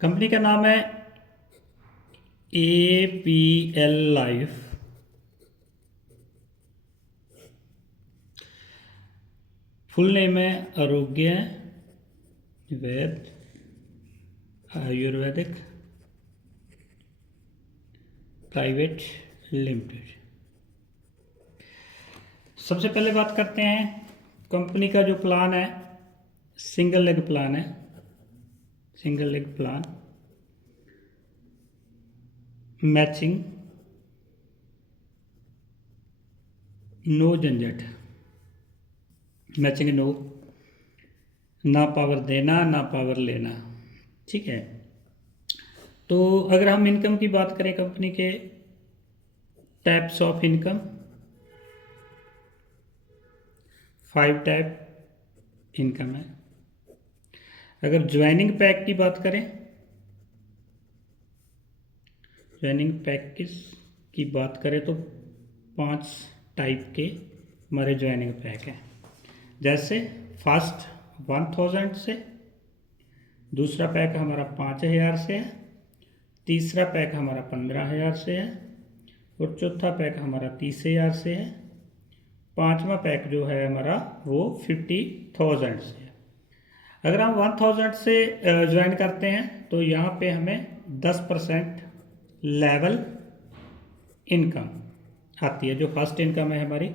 Company का नाम है APL लाइफ। फुल नेम है आरोग्य वैद आयुर्वेदिक प्राइवेट लिमिटेड। सबसे पहले बात करते हैं कंपनी का जो प्लान है, सिंगल लेग प्लान है। Single leg plan matching, no झंझट, मैचिंग नो, ना पावर देना ना पावर लेना। ठीक है। तो अगर हम इनकम की बात करें, कंपनी के types of income, 5 type income है। अगर ज्वाइनिंग पैक की बात करें, ज्वाइनिंग पैकेज की बात करें तो 5 टाइप के हमारे ज्वाइनिंग पैक हैं। जैसे फर्स्ट 1000 से, दूसरा पैक हमारा 5000 से है, तीसरा पैक हमारा 15000 से है और चौथा पैक हमारा 30000 से है। पांचवा पैक जो है हमारा वो 50000 से है। अगर हम 1000 से ज्वाइन करते हैं तो यहाँ पे हमें 10% लेवल इनकम आती है, जो फर्स्ट इनकम है हमारी।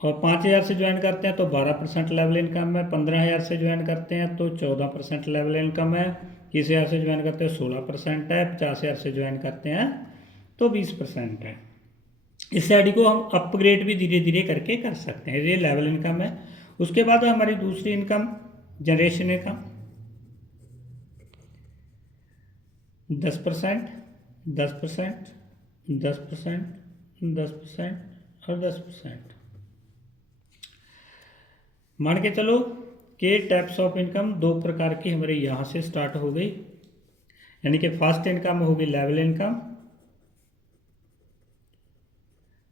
और 5000 से ज्वाइन करते हैं तो 12% लेवल इनकम है। 15000 से ज्वाइन करते हैं तो 14% लेवल इनकम है। 30000 से ज्वाइन करते हैं 16% है। 50000 से ज्वाइन करते हैं तो 20% है। इस आईडी को हम अपग्रेड भी धीरे धीरे करके कर सकते हैं। ये लेवल इनकम है। उसके बाद हमारी दूसरी इनकम जनरेशन इनकम 10%, 10%, 10%, 10% और 10%। मान के चलो कि टाइप्स ऑफ इनकम 2 प्रकार की हमारे यहाँ से स्टार्ट हो गई, यानी कि फर्स्ट इनकम होगी लेवल इनकम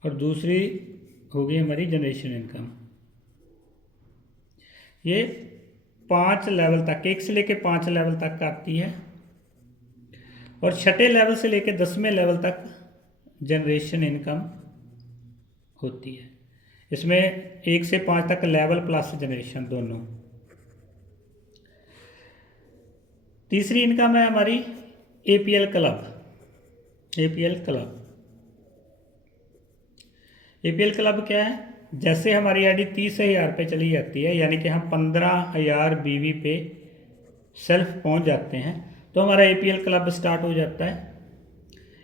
और दूसरी होगी हमारी जनरेशन इनकम। ये 5 लेवल तक, 1 से लेके 5 लेवल तक आती है और छठे लेवल से लेके 10वें लेवल तक जनरेशन इनकम होती है। इसमें 1 से 5 तक लेवल प्लस जनरेशन दोनों। तीसरी इनकम है हमारी APL club. APL club, APL club क्या है? जैसे हमारी आईडी 30,000 पे चली जाती है, यानी कि हम 15,000 BV पे सेल्फ पहुंच जाते हैं, तो हमारा APL क्लब स्टार्ट हो जाता है।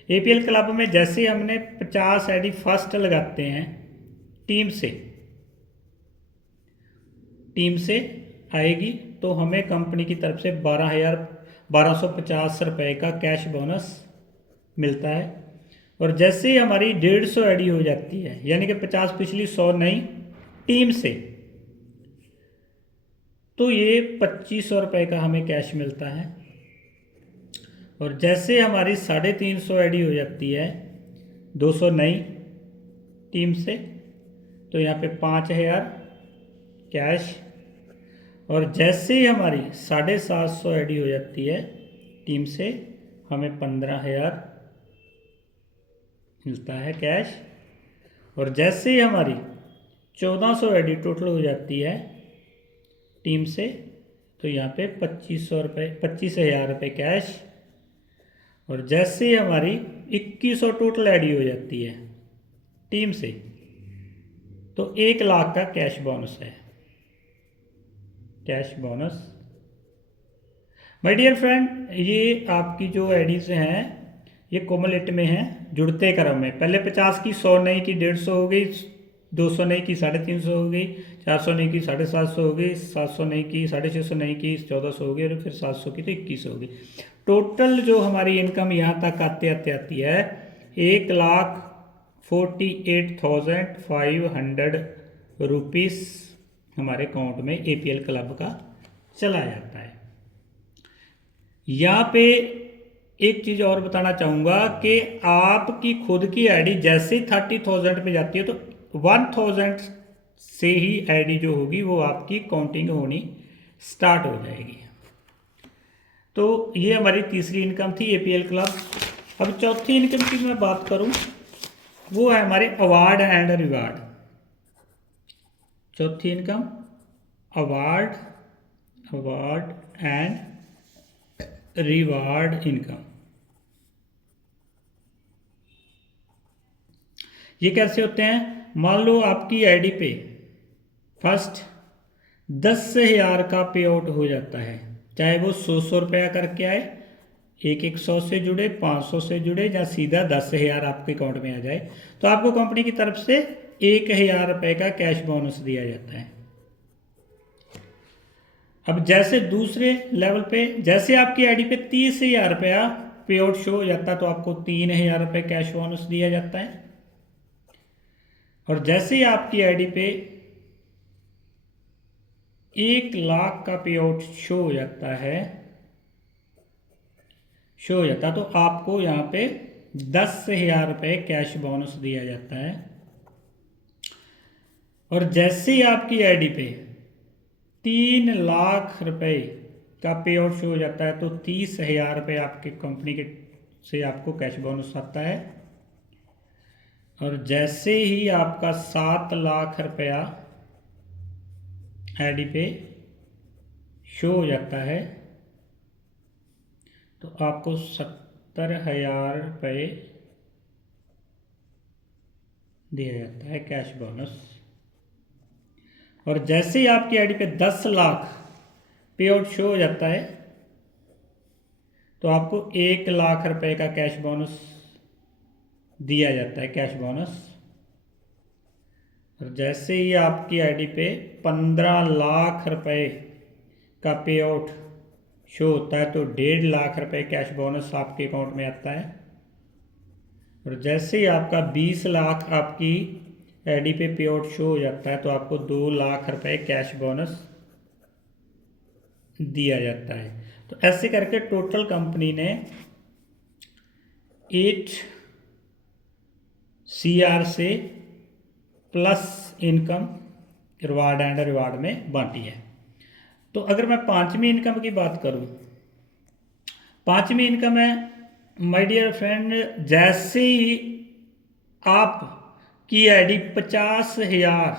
APL क्लब में जैसे हमने 50 आईडी फर्स्ट लगाते हैं टीम से आएगी तो हमें कंपनी की तरफ से 12,250 रुपये का कैश बोनस मिलता है। और जैसे ही हमारी 150 आईडी हो जाती है, यानी कि 50 पिछली 100 नई टीम से, तो ये 2500 रुपये का हमें कैश मिलता है। और जैसे हमारी 350 आईडी हो जाती है 200 नई टीम से, तो यहाँ पे 5000 कैश। और जैसे ही हमारी 750 आईडी हो जाती है टीम से, हमें 15,000 मिलता है कैश। और जैसे ही हमारी 1400 आईडी टोटल हो जाती है टीम से, तो यहाँ पे 25,000 रुपये कैश। और जैसे ही हमारी 2100 टोटल आईडी हो जाती है टीम से, तो 1 लाख का कैश बोनस है, cash bonus. My dear friend, ये आपकी जो आईडीज हैं ये कोमलेट में हैं, जुड़ते क्रम में। पहले 50 की 100 नई की 150 हो गई, 200 नई की 350 हो गई, 400 नई की 750 हो गई, 700 नई की 650 नई की 1400 हो गई और फिर 700 की तो 2100 हो गई। टोटल जो हमारी इनकम यहाँ तक आते आते आती है 1,48,500 रुपीज़ हमारे अकाउंट में APL क्लब का चला जाता है। यहाँ पे एक चीज़ और बताना चाहूँगा कि आपकी खुद की आईडी जैसे 30,000 पे जाती है तो 1000 से ही आईडी जो होगी वो आपकी काउंटिंग होनी स्टार्ट हो जाएगी। तो ये हमारी तीसरी इनकम थी एपीएल क्लब। अब चौथी इनकम की मैं बात करूं, वो है हमारे अवार्ड एंड रिवार्ड। चौथी income award and reward income. ये कैसे होते हैं? मान लो आपकी आईडी पे फर्स्ट 10,000 का पे आउट हो जाता है, चाहे वो 100 रुपया करके आए, एक 100 से जुड़े, 500 से जुड़े, या सीधा 10,000 आपके अकाउंट में आ जाए, तो आपको कंपनी की तरफ से 1,000 रुपये का कैश बोनस दिया जाता है। अब जैसे दूसरे लेवल पे, जैसे आपकी आईडी पे 30,000 रुपया पे आउट शो हो जाता है, तो आपको 3,000 रुपये कैश बोनस दिया जाता है। और जैसे ही आपकी आईडी पे 1,00,000 का पे आउट शो हो जाता है, तो आपको यहाँ पे 10,000 रुपये कैश बोनस दिया जाता है। और जैसे ही आपकी आईडी पे 3,00,000 रुपये का पे आउट शो हो जाता है, तो 30,000 रुपये आपके कंपनी के से आपको कैश बोनस आता है। और जैसे ही आपका 7,00,000 रुपया आईडी पे शो हो जाता है, तो आपको 70,000 रुपये दिया जाता है कैश बोनस। और जैसे ही आपकी आईडी पे 10,00,000 पे आउट शो हो जाता है, तो आपको 1,00,000 रुपये का कैश बोनस दिया जाता है, कैश बोनस। और जैसे ही आपकी आईडी पे 15,00,000 रुपये का पे आउट शो होता है, तो 1,50,000 रुपये कैश बोनस आपके अकाउंट में आता है। और जैसे ही आपका 20,00,000 आपकी आईडी पे पे आउट शो हो जाता है, तो आपको 2,00,000 रुपये कैश बोनस दिया जाता है। तो ऐसे करके टोटल कंपनी ने 8 CR से plus income reward and reward में बांटी है। तो अगर मैं पांचवी इनकम की बात करूं, पांचवी इनकम है माय डियर फ्रेंड, जैसे ही आप की आईडी 50,000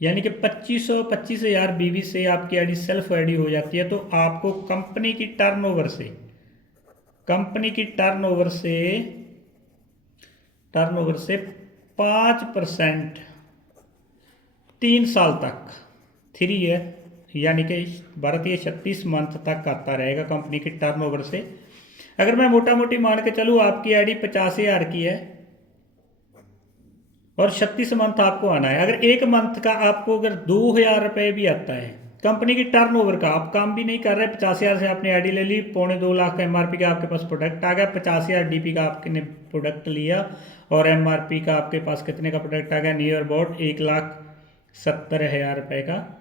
यानी कि 25,000 बीवी से आपकी आईडी सेल्फ आईडी हो जाती है, तो आपको कंपनी की टर्नओवर से 5% 3 साल तक, 3 ईयर यानी कि भारतीय 36 मंथ तक आता रहेगा कंपनी की टर्नओवर से। अगर मैं मोटा मोटी मान के चलूँ, आपकी आईडी 50,000 की है और 36 मंथ आपको आना है, अगर एक मंथ का आपको अगर 2,000 रुपये भी आता है कंपनी की टर्नओवर का, आप काम भी नहीं कर रहे, 50,000 से आपने आईडी ले ली, 2.25 लाख MRP का आपके पास प्रोडक्ट आ गया, 50,000 DP का आपने प्रोडक्ट लिया, और MRP का आपके पास कितने का प्रोडक्ट आ गया, नियर अबाउट 1,70,000 रुपये का।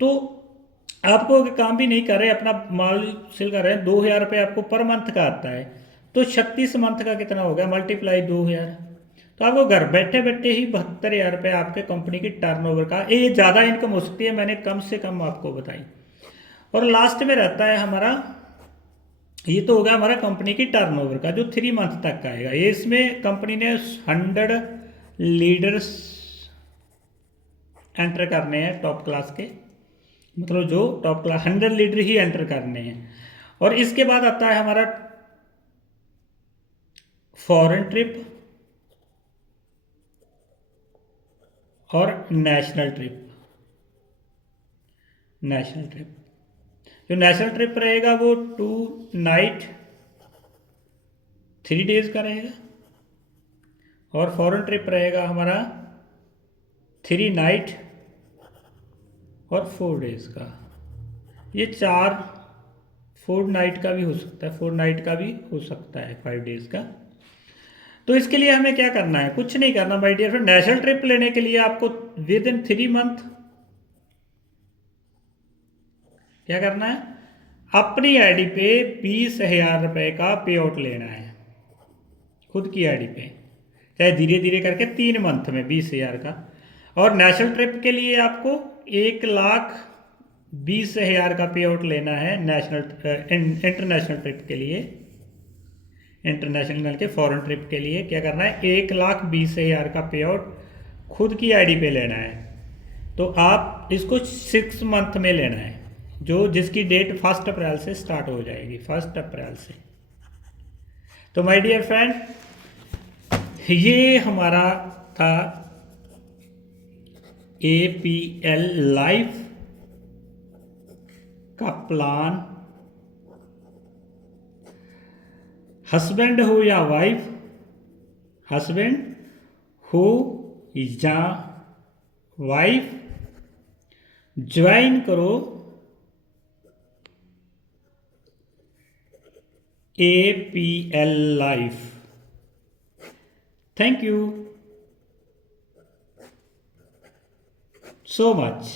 तो आपको काम भी नहीं कर रहे, अपना माल सेल कर रहे हैं, 2,000 रुपये आपको पर मंथ का आता है, तो 36 मंथ का कितना हो गया, मल्टीप्लाई 2,000, तो आपको घर बैठे बैठे ही 72,000 रुपये आपके कंपनी की टर्नओवर का। ये ज़्यादा इनकम हो सकती है, मैंने कम से कम आपको बताई। और लास्ट में रहता है हमारा, ये तो होगा हमारा कंपनी की टर्नओवर का जो 3 मंथ तक का आएगा। ये इसमें कंपनी ने 100 लीडर्स एंटर करने हैं टॉप क्लास के, मतलब जो टॉप क्लास 100 लीडर ही एंटर करने हैं। और इसके बाद आता है हमारा फॉरेन ट्रिप और नेशनल ट्रिप। जो नेशनल ट्रिप रहेगा वो 2 नाइट 3 डेज का रहेगा, और फॉरेन ट्रिप रहेगा हमारा 3 नाइट और 4 डेज का। ये 4 नाइट का भी हो सकता है, 4 नाइट का भी हो सकता है, 5 डेज का। तो इसके लिए हमें क्या करना है, कुछ नहीं करना my dear friend. National trip लेने के लिए आपको विद इन 3 मंथ क्या करना है, अपनी आईडी पे 20,000 रुपये का पे आउट लेना है, खुद की आईडी पे, चाहे धीरे धीरे करके 3 मंथ में 20,000 का। और नेशनल ट्रिप के लिए आपको 1,00,000 20,000 का पे आउट लेना है इंटरनेशनल ट्रिप के लिए, इंटरनेशनल के फॉरेन ट्रिप के लिए क्या करना है, 1,20,000 का पे आउट खुद की आईडी पे लेना है। तो आप इसको 6 मंथ में लेना है, जिसकी डेट 1 अप्रैल से स्टार्ट हो जाएगी, 1 अप्रैल से। तो माय डियर फ्रेंड, ये हमारा था APL लाइफ का प्लान। हस्बैंड हो या वाइफ, हस्बैंड हो या वाइफ, ज्वाइन करो APL life. Thank you so much।